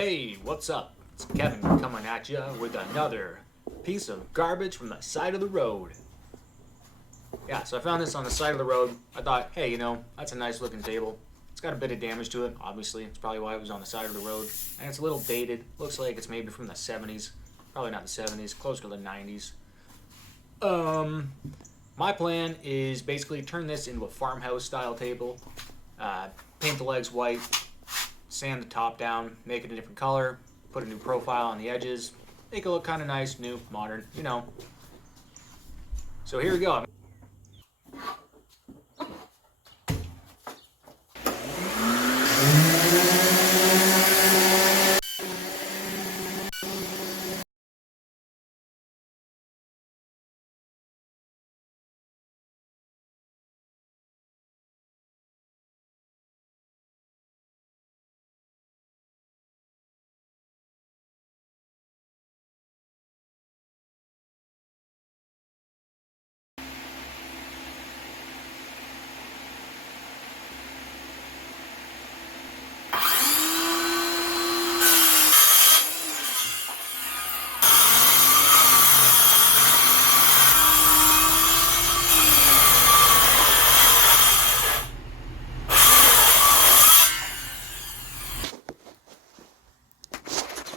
Hey, what's up? It's Kevin coming at you with another piece of garbage from the side of the road. Yeah, so I found this on the side of the road. I thought, hey, that's a nice looking table. It's got a bit of damage to it, obviously. It's probably why it was on the side of the road. And it's a little dated. Looks like it's maybe from the 70s. Probably not the 70s, closer to the 90s. My plan is basically turn this into a farmhouse style table. Paint the legs white, sand the top down, make it a different color, put a new profile on the edges, make it look kind of nice, new, modern. So here we go.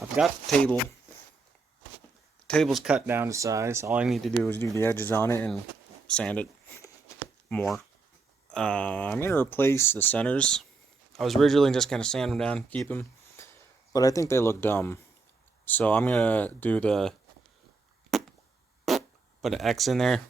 I've got the table. The table's cut down to size. All I need to do is do the edges on it and sand it more. I'm going to replace the centers. I was originally just going to sand them down, keep them, but I think they look dumb. So I'm going to do put an X in there.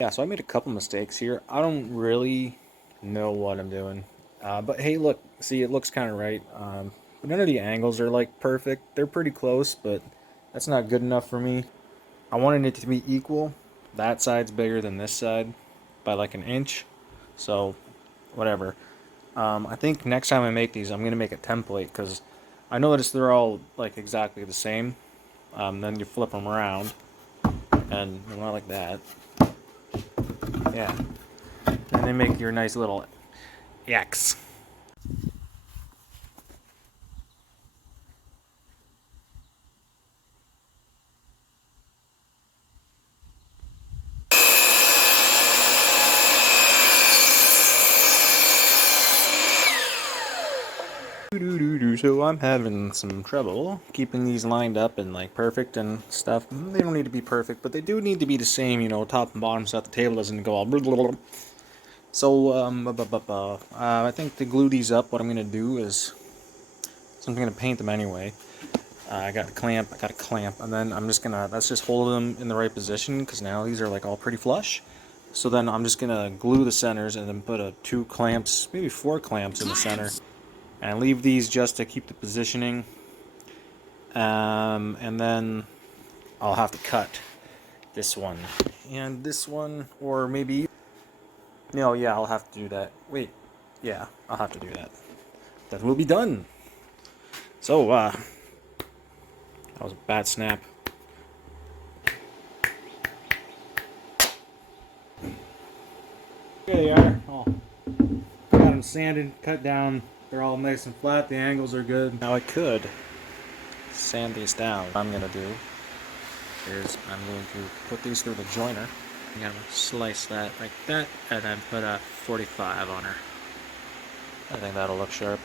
Yeah, so I made a couple mistakes here. I don't really know what I'm doing. But hey, look, see, it looks kind of right. But none of the angles are like perfect. They're pretty close, but that's not good enough for me. I wanted it to be equal. That side's bigger than this side by like an inch. So, whatever. I think next time I make these, I'm going to make a template because I noticed they're all like exactly the same. Then you flip them around and not like that. Yeah. And they make your nice little X. So I'm having some trouble keeping these lined up and like perfect and stuff. They don't need to be perfect, but they do need to be the same, top and bottom, so that the table doesn't go all blah, blah, blah. So I think to glue these up, what I'm gonna do is, so I'm gonna paint them anyway. I got a clamp, and then let's just hold them in the right position because now these are like all pretty flush. So then I'm just gonna glue the centers and then put 2 clamps, maybe 4 clamps in the center. And leave these just to keep the positioning. And then I'll have to cut this one and this one, or maybe, yeah, I'll have to do that. Wait, yeah, I'll have to do that. That will be done. So, that was a bad snap. Here they are. Oh, got them sanded, cut down. They're all nice and flat. The angles are good. Now I could sand these down. I'm gonna do is I'm going to put these through the joiner. I'm going to slice that like that, and then put a 45 on her. I think that'll look sharp.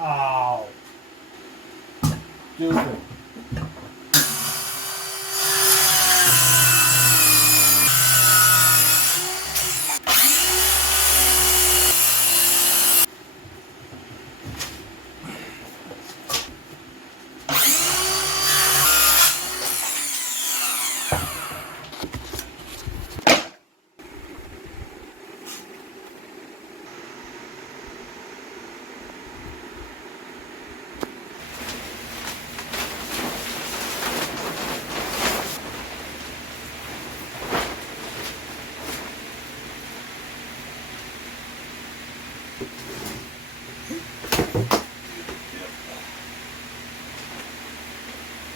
Oh, stupid.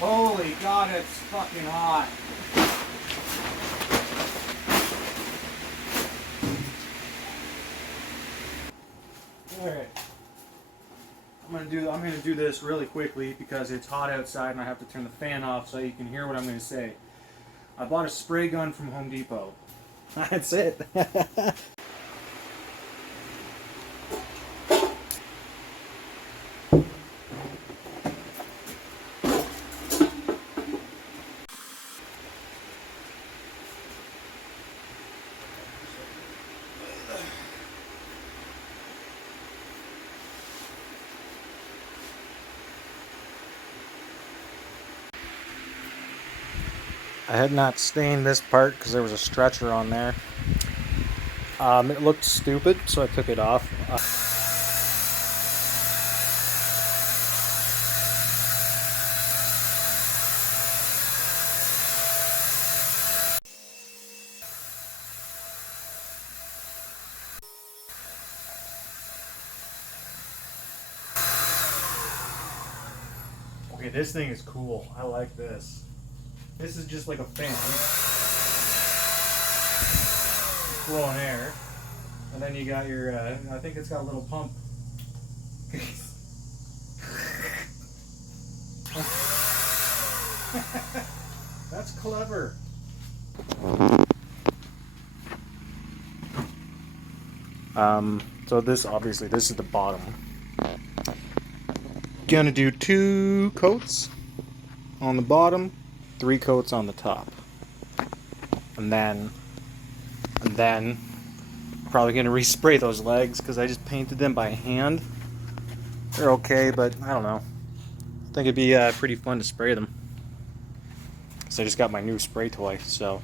Holy God, it's fucking hot. Alright. I'm gonna do this really quickly because it's hot outside and I have to turn the fan off so you can hear what I'm gonna say. I bought a spray gun from Home Depot. That's it. I had not stained this part because there was a stretcher on there. It looked stupid, so I took it off. Okay, this thing is cool. I like this. This is just like a fan. It's blowing air. And then you got your, I think it's got a little pump. That's clever. So this, obviously, this is the bottom. Gonna do 2 coats on the bottom, 3 coats on the top. And then probably gonna respray those legs because I just painted them by hand. They're okay, but I don't know. I think it'd be pretty fun to spray them. Because I just got my new spray toy, so.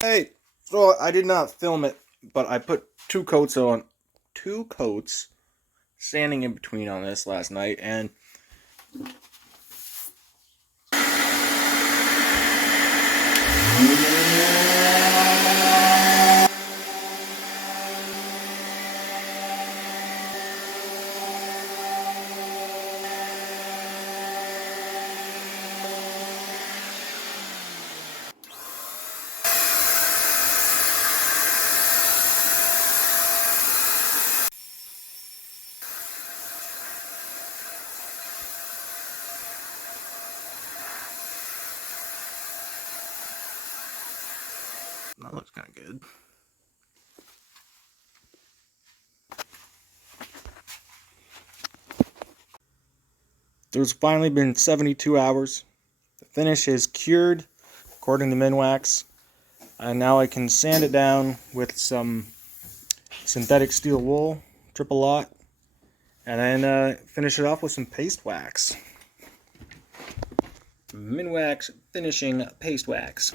Hey, so I did not film it, but I put 2 coats on, 2 coats sanding in between on this last night, and That looks kind of good. There's finally been 72 hours. The finish is cured, according to Minwax. And now I can sand it down with some synthetic steel wool, triple lot, and then finish it off with some paste wax. Minwax finishing paste wax.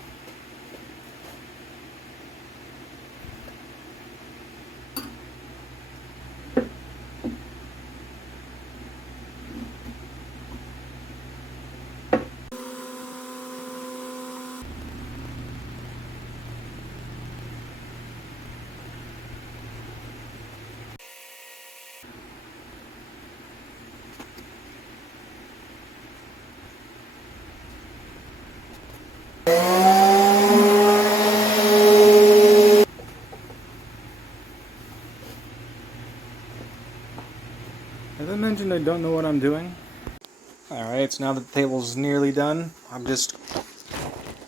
As I mentioned, I don't know what I'm doing. Alright, so now that the table's nearly done, I'm just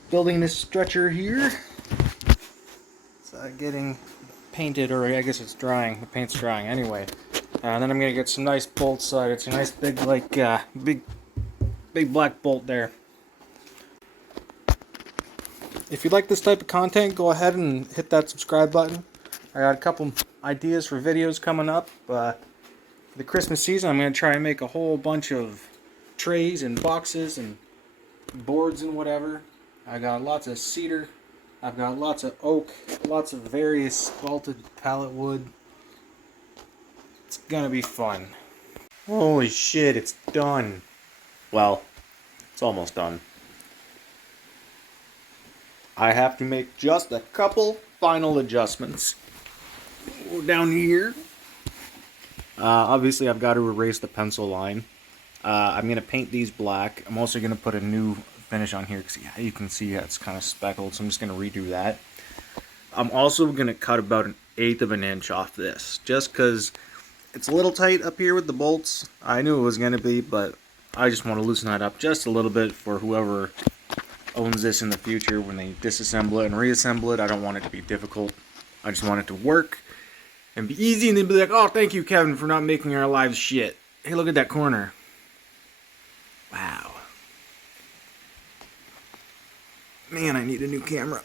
building this stretcher here. It's getting painted, or I guess it's drying. The paint's drying anyway. And then I'm gonna get some nice bolts. It's a nice big, big black bolt there. If you like this type of content, go ahead and hit that subscribe button. I got a couple ideas for videos coming up. For the Christmas season, I'm gonna try and make a whole bunch of trays and boxes and boards and whatever. I got lots of cedar. I've got lots of oak, lots of various vaulted pallet wood. It's gonna be fun. Holy shit, it's done. Well, it's almost done. I have to make just a couple final adjustments. Down here. Obviously, I've got to erase the pencil line. I'm going to paint these black. I'm also going to put a new finish on here because you can see it's kind of speckled, so I'm just going to redo that. I'm also going to cut about 1/8 of an inch off this, just because it's a little tight up here with the bolts. I knew it was going to be, but I just want to loosen that up just a little bit for whoever owns this in the future when they disassemble it and reassemble it. I don't want it to be difficult. I just want it to work and be easy, and then be like, oh, thank you, Kevin, for not making our lives shit. Hey, look at that corner. Wow. Man, I need a new camera.